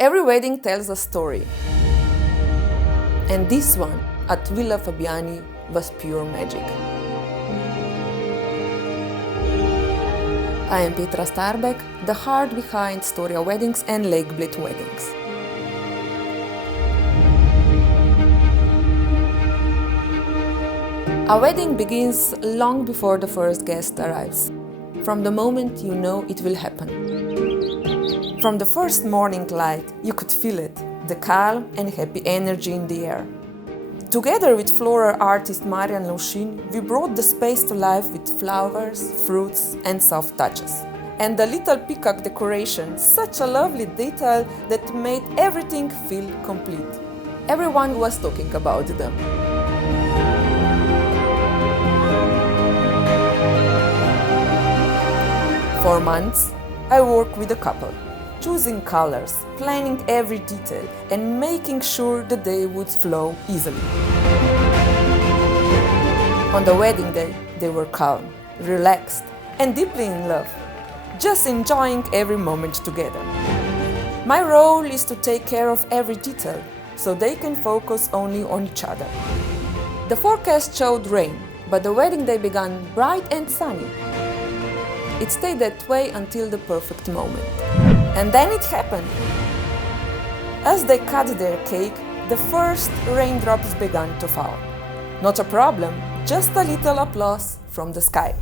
Every wedding tells a story. And this one at Villa Fabiani was pure magic. I am Petra Starbek, the heart behind Storia Weddings and Lake Bled Weddings. A wedding begins long before the first guest arrives, from the moment you know it will happen. From the first morning light, you could feel it, the calm and happy energy in the air. Together with floral artist Marian Lovšin, we brought the space to life with flowers, fruits and soft touches. And the little peacock decoration, such a lovely detail that made everything feel complete. Everyone was talking about them. For months, I worked with the couple, choosing colors, planning every detail, and making sure the day would flow easily. On the wedding day, they were calm, relaxed, and deeply in love, just enjoying every moment together. My role is to take care of every detail, so they can focus only on each other. The forecast showed rain, but the wedding day began bright and sunny. It stayed that way until the perfect moment. And then it happened. As they cut their cake, the first raindrops began to fall. Not a problem, just a little applause from the sky.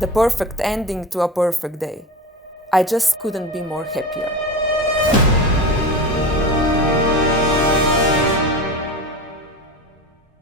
The perfect ending to a perfect day. I just couldn't be more happier.